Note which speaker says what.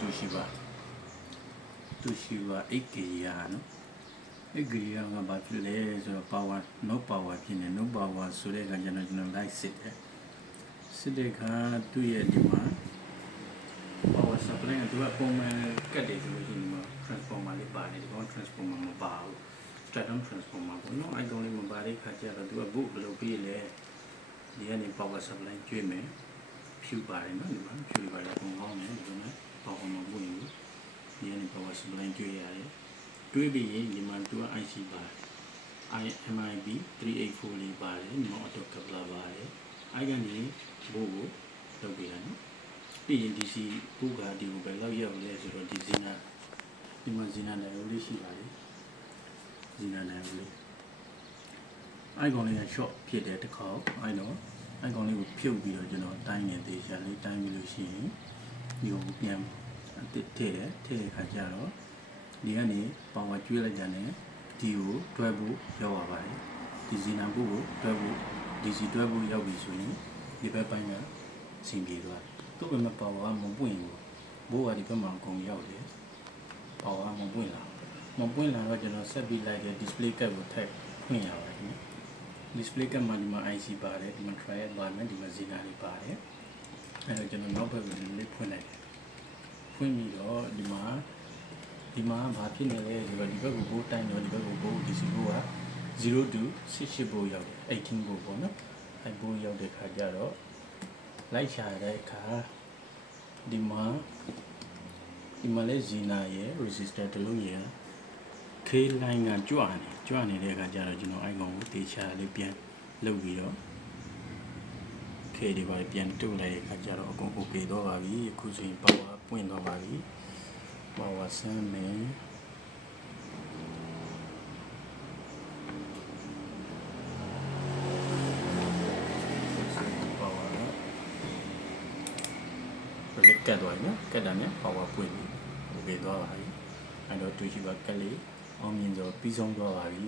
Speaker 1: တူရှိပါတူရှိပါ8 GB ရနော်8 GB ရကဘာဖြစ်လဲဆိုတော့ power no power ဖြစ်နေ no power ဆိုတဲ့အခါကျတော့ကျွန်တော် light စစ်တယ်စစ်တဲ့အခါသူ့ရဲ့ဒီမှာ power supply ကသူကပုံမှန်ကတ်တယ်ဆိုလို့ရှိရင်ဒီမှာ transformer လေးပါတယ်ဒီကောင် transformer မပါဘူး step down transformer ပေါ့နော်အဲ့ကောင်လေးမပါတဲ့ခါကျတော့သူက boot ဘယ်လိုပြီးလဲဒီကနေ power supply ကျွေးမယ်ဖြူပါတယ်နော်ဒီမှာဖြူပါတယ်ပုံကောင်းတယ်ဒီမှာ power မဘူးဘူးဒီကနေ power supply ကျွေးရတယ်တွေးပြီးရင်ဒီမှာသူက IC ပါတယ် IMIB 384လေးပါတယ်ဒီမှာ auto coupler ပါတယ်အဲ့ကနေဘို့ကိုလုပ်ပေးရတယ်နော်ပြီးရင် DC ဘုကဒီကိုပဲလောက်ရောက်လဲဆိုတော့ဒီဇီနာဒီမှာဇီနာလည်းလေးရှိပါတယ်ဇီနာလည်းလေးအဲ့ကောင်လေးက short ဖြစ်တဲ့တစ်ခေါက်အဲ့တော့အဲ့ကောင်လေးကိုဖြုတ်ပြီးတော့ကျွန်တော်တိုင်းနေသေးချာလေးတိုင်းပြီးလို့ရှိရင် ဒီကိုပြန်တစ်ထည့်တယ်ထည့်တဲ့ခါကျတော့ဒီကနေပါဝါကျွေးလိုက်ကြတယ်ဒီကိုတွဲဖို့ရောက်ပါပါတယ်ဒီဇီနာဘုကိုတွဲဖို့ DC တွဲဖို့ရောက်ပြီဆိုရင်ဒီဘက်ပိုင်းကစင်ပြေသွားသူ့ဘက်မှာပါဝါမပွင့်ဘူးဘိုးကဒီဘက်မှာအကုန်ရောက်တယ်ပါဝါမပွင့်လာမပွင့်လာတော့ကျွန်တော်ဆက်ပြီးလိုက်တဲ့ display cap ကိုထည့်ဖွင့်ရပါတယ်ခင်ဗျ display cap မှာဒီမှာ IC ပါတယ်ဒီမှာ trial ပါမယ်ဒီမှာ Zena လေးပါတယ် အဲတော့ကျွန်တော်နောက်ဘက်ကိုလေးဖွင့်လိုက်တယ်ဖွင့်ပြီးတော့ဒီမှာဒီမှာဘာဖြစ်နေလဲဆိုတော့ဒီဘက်ကိုဘိုးတိုင်းတော့ဒီဘက်ကိုဘိုး DC ဘိုးက0 to 68ဘိုးရောက်တယ်18ဘိုးပေါ့နော်အဲဘိုးရောက်တဲ့ခါကျတော့လိုက်ရှာတဲ့အခါဒီမှာဒီမှာလဲ Zena ရဲ့ resistor တစ်လုံးရဲ့ K line ကကြွနေကြွနေတဲ့အခါကျတော့ကျွန်တော် icon ကိုတေချာလေးပြန်လုပ်ပြီးတော့ K တွေပါပြန်တုတ်လိုက်တဲ့အခါကျတော့အကုန် OK တော့ပါပြီအခုဆိုရင် power ပွင့်တော့ပါပြီ power ဆန်းမယ် power ဘယ်လိုကတ်သွားလဲကတ်တာနဲ့ power ပွင့်ပြီ OK သွားပါပြီအဲ့တော့တွေ့ရှိပါကက်လေးအောင်မြင်စွာပြီးဆုံးသွားပါပြီ